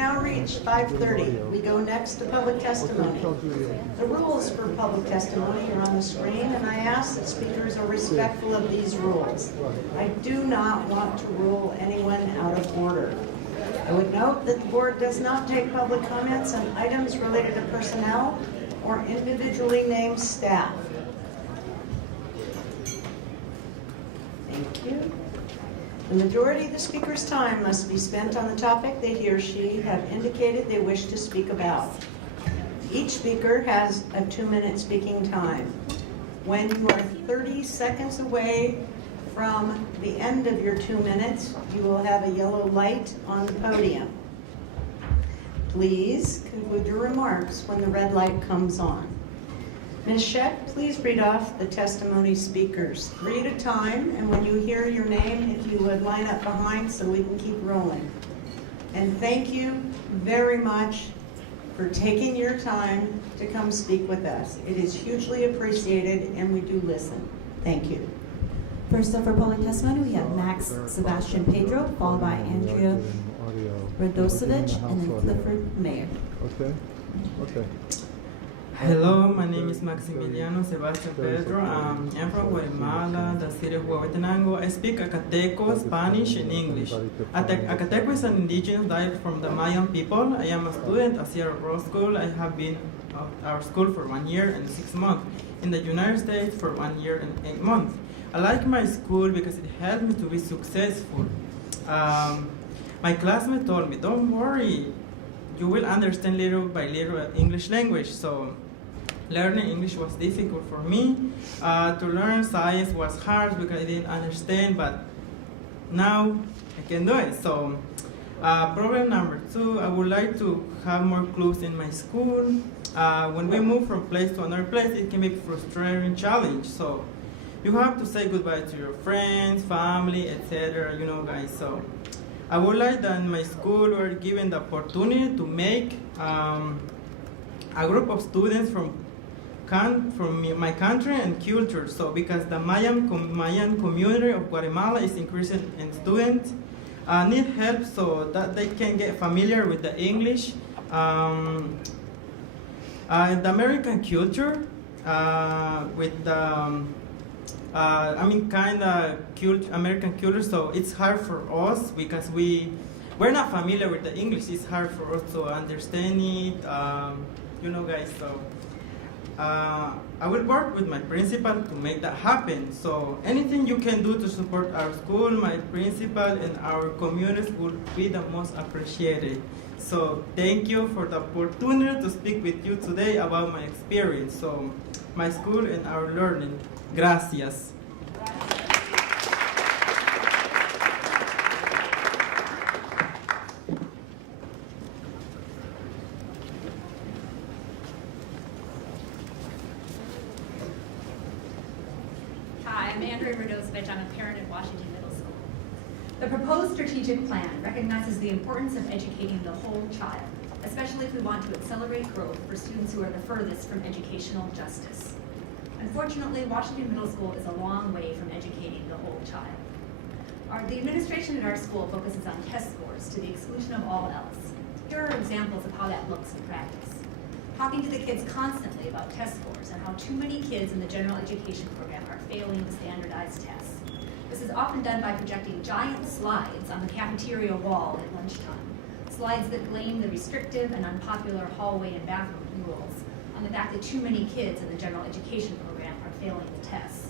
now reached 5:30. We go next to public testimony. The rules for public testimony are on the screen, and I ask that speakers are respectful of these rules. I do not want to rule anyone out of order. I would note that the board does not take public comments on items related to personnel or individually named staff. Thank you. The majority of the speaker's time must be spent on the topic that he or she have indicated they wish to speak about. Each speaker has a 2-minute speaking time. When you are 30 seconds away from the end of your 2 minutes, you will have a yellow light on the podium. Please conclude your remarks when the red light comes on. Ms. Scheck, please read off the testimony speakers, 3 at a time, and when you hear your name, if you would line up behind so we can keep rolling. And thank you very much for taking your time to come speak with us. It is hugely appreciated, and we do listen. Thank you. First up for public testimony, we have Max Sebastian Pedro, followed by Andrea Radosevich, and then Clifford Mayer. Okay. Hello, my name is Maximiliano Sebastian Pedro. I'm from Guatemala, the city of Huehuetenango. I speak Acateco, Spanish, and English. Acateco is an indigenous dialect from the Mayan people. I am a student at Sierra Rose School. I have been at our school for 1 year and 6 months. In the United States for 1 year and 8 months. I like my school because it helped me to be successful. My classmate told me, don't worry, you will understand little by little English language. So learning English was difficult for me. To learn science was hard because I didn't understand, but now I can do it. So problem number 2, I would like to have more clues in my school. When we move from place to another place, it can be a frustrating challenge. So you have to say goodbye to your friends, family, etc. You know, guys. So I would like that in my school we're given the opportunity to make a group of students from my country and culture. So because the Mayan community of Guatemala is increasing in students, need help so that they can get familiar with the English. The American culture with the American culture, so it's hard for us because we're not familiar with the English. It's hard for us to understand it, you know, guys. So I will work with my principal to make that happen. So anything you can do to support our school, my principal, and our communities will be the most appreciated. So thank you for the opportunity to speak with you today about my experience, so my school and our learning. Gracias. Hi, I'm Andrea Radosevich. I'm a parent at Washington Middle School. The proposed strategic plan recognizes the importance of educating the whole child, especially if we want to accelerate growth for students who are the furthest from educational justice. Unfortunately, Washington Middle School is a long way from educating the whole child. The administration at our school focuses on test scores to the exclusion of all else. Here are examples of how that looks in practice. Talking to the kids constantly about test scores and how too many kids in the general education program are failing the standardized tests. This is often done by projecting giant slides on the cafeteria wall at lunchtime. Slides that blame the restrictive and unpopular hallway and bathroom rules on the fact that too many kids in the general education program are failing the tests.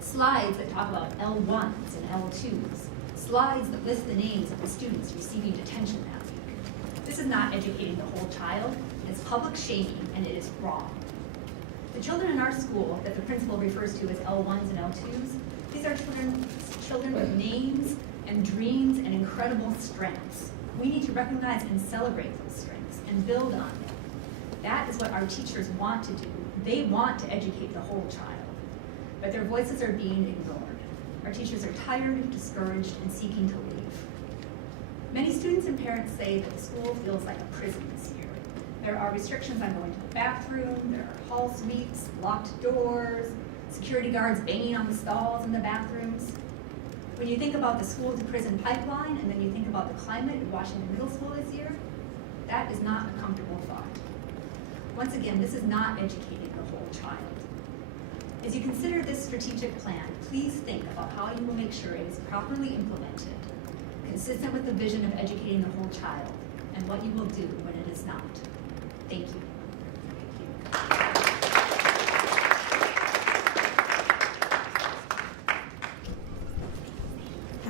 Slides that talk about L1s and L2s. Slides that list the names of the students receiving detention that week. This is not educating the whole child. It's public shaming, and it is wrong. The children in our school that the principal refers to as L1s and L2s, these are children with names and dreams and incredible strengths. We need to recognize and celebrate those strengths and build on them. That is what our teachers want to do. They want to educate the whole child, but their voices are being ignored. Our teachers are tired, discouraged, and seeking to leave. Many students and parents say that the school feels like a prison this year. There are restrictions on going to the bathroom, there are hall sweeps, locked doors, security guards banging on the stalls in the bathrooms. When you think about the school to prison pipeline, and then you think about the climate in Washington Middle School this year, That is not a comfortable thought. Once again, this is not educating the whole child. As you consider this strategic plan, please think about how you will make sure it is properly implemented, consistent with the vision of educating the whole child, and what you will do when it is not. Thank you.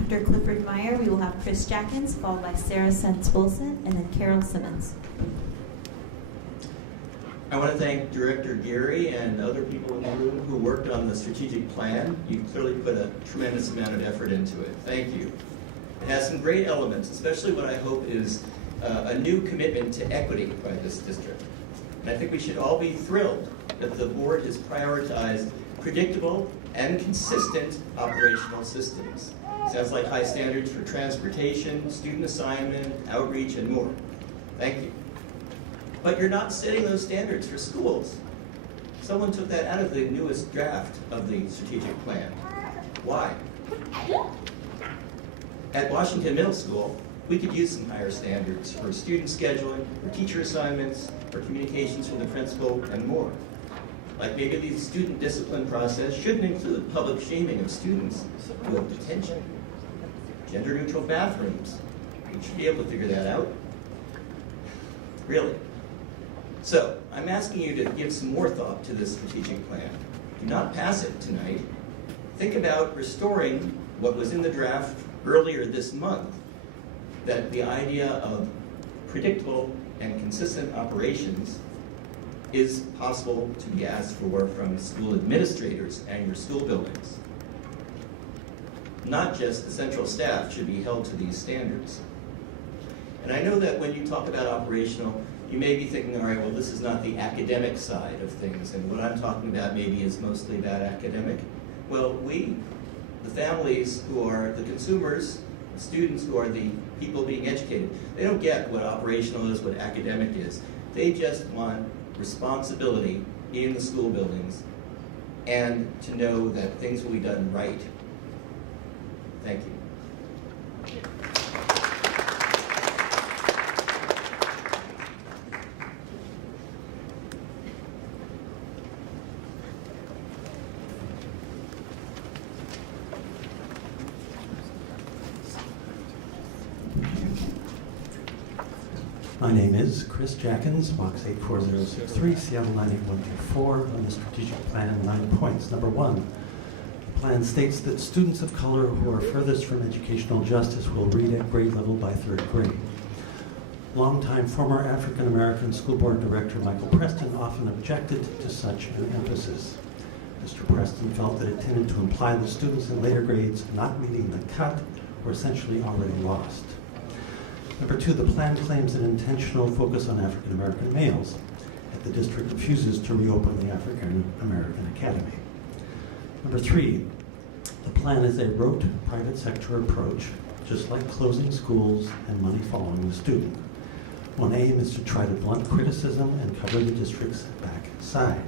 After Clifford Meyer, we will have Chris Jackins, followed by Sarah Sentz-Wilson, and then Carol Simmons. I want to thank Director Geary and other people in the room who worked on the strategic plan. You clearly put a tremendous amount of effort into it. Thank you. It has some great elements, especially what I hope is a new commitment to equity by this district. And I think we should all be thrilled that the board has prioritized predictable and consistent operational systems. Sounds like high standards for transportation, student assignment, outreach, and more. Thank you. But you're not setting those standards for schools. Someone took that out of the newest draft of the strategic plan. Why? At Washington Middle School, we could use some higher standards for student scheduling, for teacher assignments, for communications from the principal, and more. Like maybe the student discipline process shouldn't include public shaming of students who have detention. Gender-neutral bathrooms. We should be able to figure that out. Really. So, I'm asking you to give some more thought to this strategic plan. Do not pass it tonight. Think about restoring what was in the draft earlier this month, that the idea of predictable and consistent operations is possible to be asked for from school administrators and your school buildings. Not just the central staff should be held to these standards. And I know that when you talk about operational, you may be thinking, all right, well, this is not the academic side of things, and what I'm talking about maybe is mostly about academic. Well, we, the families who are the consumers, the students who are the people being educated, they don't get what operational is, what academic is. They just want responsibility in the school buildings and to know that things will be done right. Thank you. My name is Chris Jackins, Box 84063, Seattle 98124, on the strategic plan in 9 points. Number 1, the plan states that students of color who are furthest from educational justice will read at grade level by 3rd grade. Longtime former African American School Board Director Michael Preston often objected to such an emphasis. Mr. Preston felt that it tended to imply that students in later grades not meeting the cut were essentially already lost. Number 2, the plan claims an intentional focus on African American males, yet the district refuses to reopen the African American Academy. Number 3, the plan is a rote private sector approach, just like closing schools and money following the student. One aim is to try to blunt criticism and cover the district's backside.